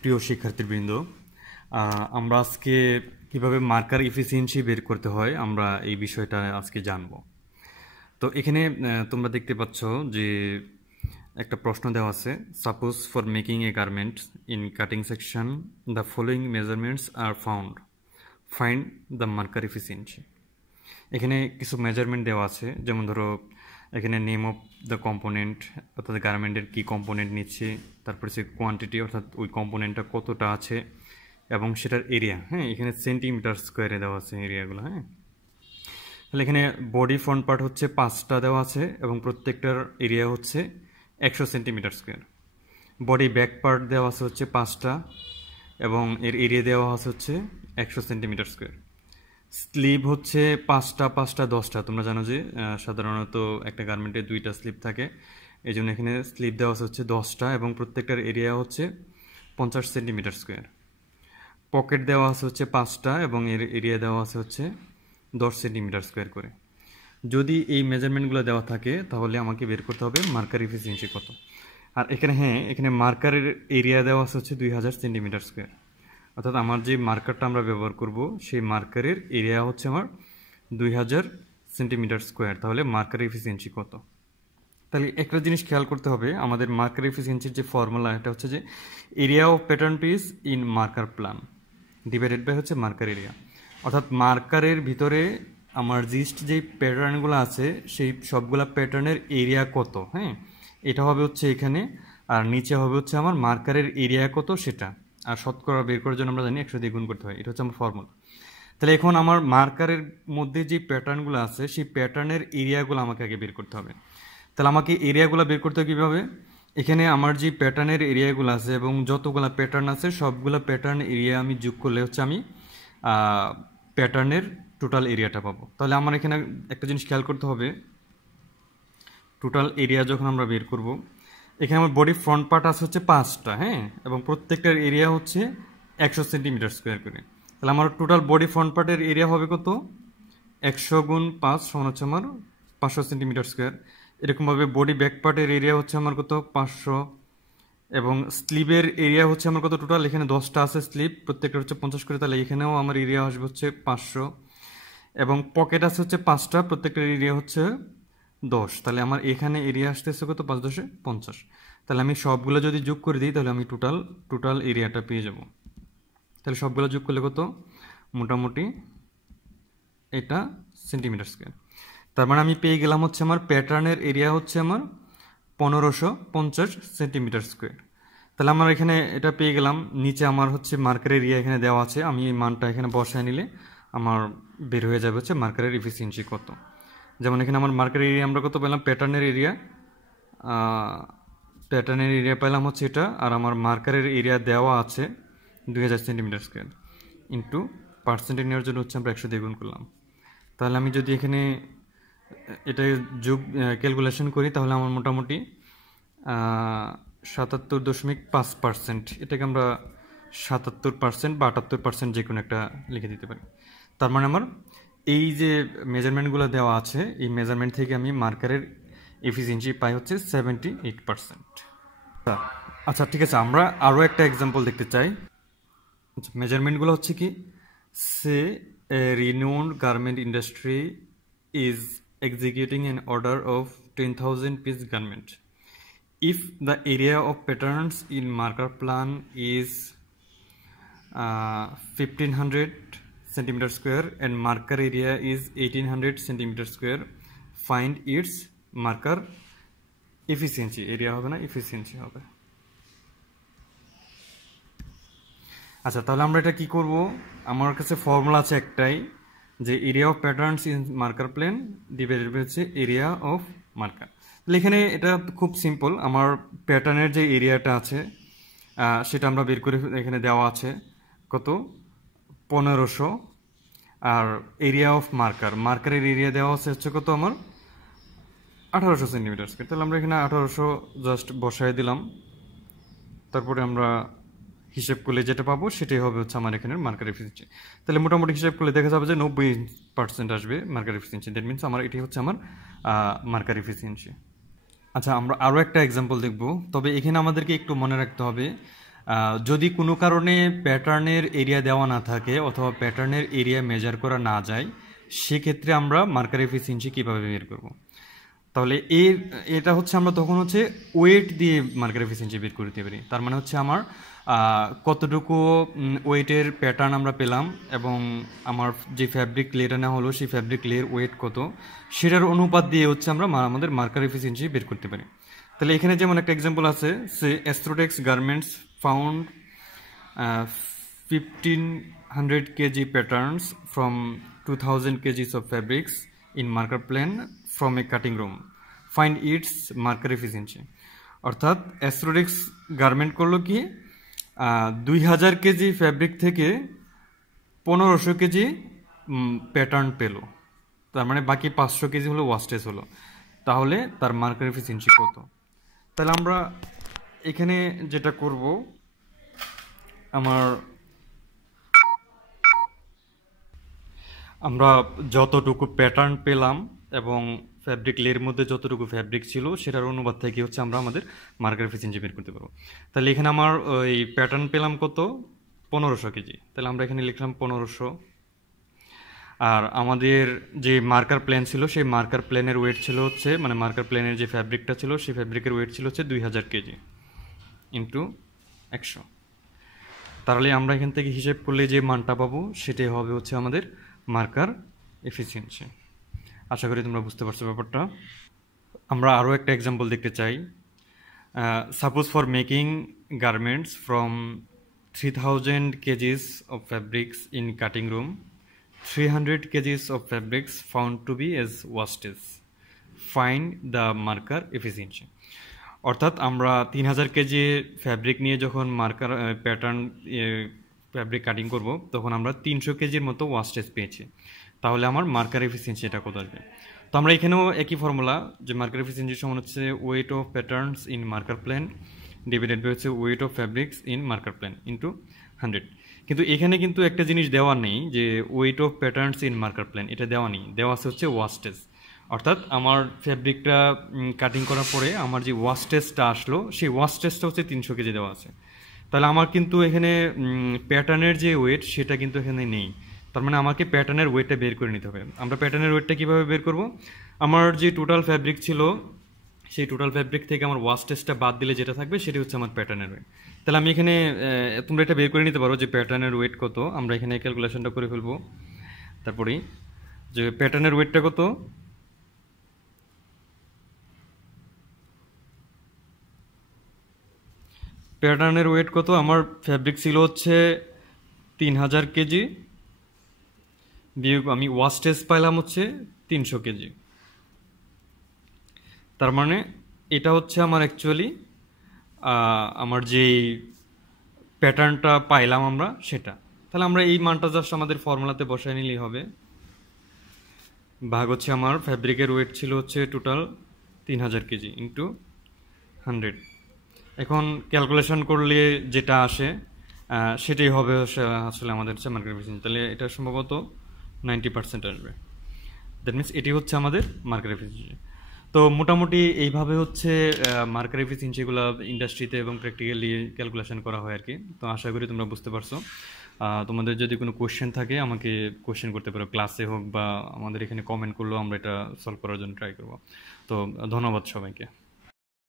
প্রিয় শিক্ষার্থীবৃন্দ, আমরা আজকে কিভাবে মার্কার এফিসিয়েন্সি বের করতে হয় আমরা এই বিষয়টা আজকে জানব। তো এখানে তোমরা দেখতে পাচ্ছ যে একটা প্রশ্ন দেওয়া আছে, suppose for making A garment in cutting section the following measurements are found, find the marker efficiency. এখানে কিছু মেজারমেন্ট দেওয়া আছে, যেমন ধরো এখানে নেম অফ দ্য কম্পোনেন্ট, অর্থাৎ গার্মেন্টের কী কম্পোনেন্ট নিচ্ছে, তারপরে সে কোয়ান্টিটি অর্থাৎ ওই কম্পোনেন্টটা কতটা আছে, এবং সেটার এরিয়া। হ্যাঁ, এখানে সেন্টিমিটার স্কোয়ারে দেওয়া আছে এরিয়াগুলো। হ্যাঁ, তাহলে এখানে বডি ফ্রন্ট পার্ট হচ্ছে 5টা দেওয়া আছে এবং প্রত্যেকটার এরিয়া হচ্ছে 100 centimetre square. Body back part দেওয়া আছে হচ্ছে 5টা এবং এর এরিয়া দেওয়া আছে হচ্ছে 100 সেন্টিমিটার স্কোয়ার। স্লিভ হচ্ছে 5টা 5টা 10টা। তোমরা জানো যে সাধারণত একটা গার্মেন্টে 2টা স্লিভ থাকে, এই জন্য এখানে স্লিভ দেওয়া আছে হচ্ছে 10টা এবং প্রত্যেকটার এরিয়া হচ্ছে 50 সেন্টিমিটার স্কোয়ার। পকেট দেওয়া আছে হচ্ছে 5টা এবং এর এরিয়া দেওয়া আছে হচ্ছে 10 সেন্টিমিটার স্কোয়ার করে। যদি এই মেজারমেন্টগুলো দেওয়া থাকে তাহলে আমাকে বের করতে হবে মার্কার এফিসিয়েন্সি কত। আর এখানে এখানে মার্কারের এরিয়া দেওয়া আছে হচ্ছে 2000 সেন্টিমিটার স্কোয়ার, অর্থাৎ আমার যে মার্কারটা আমরা ব্যবহার করব সেই মার্কারের এরিয়া হচ্ছে আমার 2000 সেন্টিমিটার স্কোয়ার। তাহলে মার্কার এফিসিয়েন্সি কত? তাহলে একটা জিনিস খেয়াল করতে হবে, আমাদের মার্কার এফিসিয়েন্সির যে ফর্মুলা এটা হচ্ছে যে area of pattern piece in marker plan divided by হচ্ছে মার্কার এরিয়া। অর্থাৎ মার্কারের ভিতরে আমার জিস্ট যেই প্যাটার্নগুলো আছে সেই সবগুলা প্যাটার্নের এরিয়া কত। হ্যাঁ, এটা হবে হচ্ছে এখানে, আর নিচে হবে হচ্ছে আমার মার্কারের এরিয়া কত সেটা। আর শতকরা বের করার জন্য আমরা জানি 100 দিয়ে গুণ করতে হয়, এটা হচ্ছে আমার ফর্মুলা। তাহলে এখন আমার মার্কারের মধ্যে যে প্যাটার্নগুলো আছে সেই প্যাটার্নের এরিয়াগুলো আমাকে আগে বের করতে হবে। তাহলে আমাকে এরিয়াগুলো বের করতে হবে কীভাবে? এখানে আমার যে প্যাটার্নের এরিয়াগুলো আছে এবং যতগুলো প্যাটার্ন আছে সবগুলো প্যাটার্ন এরিয়া আমি যোগ করলে হচ্ছে আমি প্যাটার্নের টোটাল এরিয়াটা পাবো। তাহলে আমার এখানে একটা জিনিস খেয়াল করতে হবে, টোটাল এরিয়া যখন আমরা বের করব, এখানে আমার বডি ফ্রন্ট পার্ট আছে হচ্ছে 5টা। হ্যাঁ, এবং প্রত্যেকটার এরিয়া হচ্ছে 100 সেন্টিমিটার স্কোয়ার করে। তাহলে আমার টোটাল বডি ফ্রন্ট পার্টের এরিয়া হবে কত? 100 গুণ 5 সমান হচ্ছে আমার 500 সেন্টিমিটার স্কোয়ার। এরকমভাবে বডি ব্যাক পার্টের এরিয়া হচ্ছে আমার কত? 500। এবং স্লিভের এরিয়া হচ্ছে আমার কত টোটাল? এখানে 10টা আছে স্লিভ, প্রত্যেকটা হচ্ছে 50 করে, তাহলে এখানেও আমার এরিয়া আসবে হচ্ছে 500। এবং পকেট আছে হচ্ছে 5টা, প্রত্যেকটার এরিয়া হচ্ছে 10, তাহলে আমার এখানে এরিয়া আসতেছে কত? 5 10 50। তাহলে আমি সবগুলো যদি যোগ করে দিই তাহলে আমি টোটাল এরিয়াটা পেয়ে যাব। তাহলে সবগুলো যোগ করলে কত? মোটামুটি এটা সেন্টিমিটার স্কোয়ার। তার মানে আমি পেয়ে গেলাম হচ্ছে আমার প্যাটার্নের এরিয়া হচ্ছে আমার 1550 সেন্টিমিটার স্কোয়ার। তাহলে আমার এখানে এটা পেয়ে গেলাম। নিচে আমার হচ্ছে মার্কার এরিয়া এখানে দেওয়া আছে, আমি এই মানটা এখানে বসায় নিলে আমার বের হয়ে যাবে হচ্ছে মার্কারের এফিসিয়েন্সি কত। যেমন এখানে আমার মার্কার এরিয়া আমরা কত পেলাম? প্যাটার্নের এরিয়া পেলাম হচ্ছে এটা, আর আমার মার্কারের এরিয়া দেওয়া আছে 2000 সেন্টিমিটার স্কোয়ার ইন্টু পার্সেন্টে নেওয়ার জন্য হচ্ছে আমরা 100 দিয়ে গুণ করলাম। তাহলে আমি যদি এখানে এটা যোগ ক্যালকুলেশন করি তাহলে আমার মোটামুটি 77.5%, এটাকে আমরা 77% বা 78% যে কোনো একটা লিখে দিতে পারি। তার মানে আমার এই যে মেজারমেন্টগুলো দেওয়া আছে এই মেজারমেন্ট থেকে আমি মার্কারের এফিসিয়েন্সি পাই হচ্ছে 78%। আচ্ছা, ঠিক আছে, আমরা আরও একটা এক্সাম্পল দেখতে চাই। মেজারমেন্টগুলো হচ্ছে কি, সে a renowned garment industry is executing an order of 10,000 piece garment. If the area of patterns in marker plan is 1500 centimeter square and marker area is 1800 centimeter square, find its marker efficiency. area হবে না, efficiency হবে। আচ্ছা, তাহলে আমরা এটা কি করব? আমার কাছে ফর্মুলা আছে একটাই, যে area of patterns in marker plane divided by হচ্ছে এরিয়া অফ মার্কার। তাহলে এখানে এটা খুব সিম্পল, আমার প্যাটার্নের যে এরিয়াটা আছে সেটা আমরা বের করে এখানে দেওয়া আছে কত? 1500। আর এরিয়া অফ মার্কারের এরিয়া দেওয়া আছে হচ্ছে কত? আমার 1800 সেন্টিমিটার স্কোয়ার। তাহলে আমরা এখানে 1800 জাস্ট বসায় দিলাম, তারপরে আমরা হিসেব করলে যেটা পাবো সেটাই হবে হচ্ছে আমার এখানে মার্কার এফিসিয়েন্সি। তাহলে মোটামুটি হিসেব করলে দেখা যাবে যে 90% আসবে মার্কার এফিসিয়েন্সি। দ্যাট মিনস আমার এটাই হচ্ছে আমার মার্কার এফিসিয়েন্সি। আচ্ছা, আমরা আরও একটা এক্সাম্পল দেখব, তবে এখানে আমাদেরকে একটু মনে রাখতে হবে যদি কোনো কারণে প্যাটার্নের এরিয়া দেওয়া না থাকে অথবা প্যাটার্নের এরিয়া মেজার করা না যায়, সেক্ষেত্রে আমরা মার্কার এফিসিয়েন্সি কীভাবে বের করব। তাহলে এটা হচ্ছে আমরা তখন হচ্ছে ওয়েট দিয়ে মার্কার এফিসিয়েন্সি বের করতে পারি। তার মানে হচ্ছে আমার কতটুকু ওয়েটের প্যাটার্ন আমরা পেলাম এবং আমার যে ফ্যাব্রিক লেয়ারটা নেওয়া হলো সেই ফ্যাব্রিক লেয়ার ওয়েট কত, সেটার অনুপাত দিয়ে হচ্ছে আমরা আমাদের মার্কার এফিসিয়েন্সি বের করতে পারি। তাহলে এখানে যেমন একটা এক্সাম্পল আছে, সে অ্যাস্ট্রোটেক্স garments found 1500 kg patterns from 2000 kgs of fabrics in marker plane from a cutting room. Find its marker efficiency. অর্থাৎ অ্যাস্ট্রোটেক্স গার্মেন্ট করলো কি 2000 কেজি ফ্যাব্রিক থেকে 1500 কেজি প্যাটার্ন পেল, তার মানে বাকি 500 কেজি হলো ওয়াস্টেজ হলো। তাহলে তার মার্কার এফিসিয়েন্সি কত? তাহলে আমরা এখানে যেটা করব, আমরা যতটুকু প্যাটার্ন পেলাম এবং ফ্যাব্রিক লেয়ারের মধ্যে যতটুকু ফ্যাব্রিক ছিল সেটার অনুপাত থেকে হচ্ছে আমরা আমাদের মার্কার এফিসিয়েন্সি বের করতে পারবো। তাহলে এখানে আমার ওই প্যাটার্ন পেলাম কত, 1500 কেজি। তাহলে আমরা এখানে লিখলাম 1500। আর আমাদের যে মার্কার প্লেন ছিল সেই মার্কার প্লেনের ওয়েট ছিল হচ্ছে, মানে মার্কার প্লেনের যে ফ্যাব্রিকটা ছিল সেই ফ্যাব্রিকের ওয়েট ছিল হচ্ছে 2000 কেজি ইন্টু 100। তাহলে আমরা এখান থেকে হিসেব করলে যে মানটা পাবো সেটাই হবে হচ্ছে আমাদের মার্কার এফিসিয়েন্সি। আশা করি তোমরা বুঝতে পারছো ব্যাপারটা। আমরা আরও একটা এক্সাম্পল দেখতে চাই। Suppose for making garments from 3000 kgs of fabrics in cutting room, 300 kgs of fabrics found to be as wastage. Find the marker efficiency. অর্থাৎ আমরা 3000 কেজি ফ্যাব্রিক নিয়ে যখন মার্কার প্যাটার্ন ফ্যাব্রিক কাটিং করব তখন আমরা 300 কেজির মতো ওয়াস্টেজ পেয়েছি। তাহলে আমার মার্কার এফিসিয়েন্সি এটা কত আসবে? তো আমরা এখানেও একই ফর্মুলা, যে মার্কার এফিসিয়েন্সি সমান হচ্ছে weight of patterns in marker plane divided by হচ্ছে weight of fabrics in marker plane into 100। কিন্তু এখানে কিন্তু একটা জিনিস দেওয়া নেই, যে weight of patterns in marker plane এটা দেওয়া নেই, দেওয়া আছে হচ্ছে ওয়াস্টেজ। অর্থাৎ আমার ফ্যাব্রিকটা কাটিং করার পরে আমার যে ওয়াস্টেজটা আসলো সেই ওয়াস্টেজটা হচ্ছে 300 কেজি দেওয়া আছে। তাহলে আমার কিন্তু এখানে প্যাটার্নের যে ওয়েট সেটা কিন্তু এখানে নেই। তার মানে আমাকে প্যাটার্নের ওয়েটটা বের করে নিতে হবে। আমরা প্যাটার্নের ওয়েটটা কীভাবে বের করব? আমার যে টোটাল ফ্যাব্রিক ছিল সেই টোটাল ফ্যাব্রিক থেকে আমার ওয়াস্টেজটা বাদ দিলে যেটা থাকবে সেটা হচ্ছে আমার প্যাটার্নের ওয়েট। তাহলে আমি এখানে তোমরা এটা বের করে নিতে পারো যে প্যাটার্নের ওয়েট কত। আমরা এখানে ক্যালকুলেশনটা করে ফেলবো। তারপরে যে প্যাটার্নের ওয়েটটা কত, প্যাটার্নের ওয়েট কত, আমার ফ্যাব্রিক ছিল হচ্ছে 3000 কেজি বিয়োগ আমি ওয়াস্টেজ পাইলাম হচ্ছে 300 কেজি। তার মানে এটা হচ্ছে আমার অ্যাকচুয়ালি আমার যেই প্যাটার্নটা পাইলাম আমরা সেটা। তাহলে আমরা এই মানটা জাস্ট আমাদের ফর্মুলাতে বসায় নিলেই হবে। ভাগ হচ্ছে আমার ফ্যাব্রিকের ওয়েট ছিল হচ্ছে টোটাল 3000 কেজি ইন্টু 100। এখন ক্যালকুলেশন করলে যেটা আসে সেটাই হবে আসলে আমাদের হচ্ছে মার্কার এফিসিয়েন্সি। তাহলে এটা সম্ভবত 90% আসবে। দ্যাট মিনস এটি হচ্ছে আমাদের মার্কার এফিসিয়েন্সি। তো মোটামুটি এইভাবে হচ্ছে মার্কার এফিসিয়েন্সিগুলো ইন্ডাস্ট্রিতে এবং প্র্যাকটিক্যালি ক্যালকুলেশন করা হয় আর কি। তো আশা করি তোমরা বুঝতে পারছো। তোমাদের যদি কোনো কোয়েশ্চেন থাকে আমাকে কোয়েশ্চেন করতে পারো, ক্লাসে হোক বা আমাদের এখানে কমেন্ট করলেও আমরা এটা সলভ করার জন্য ট্রাই করবো। তো ধন্যবাদ সবাইকে।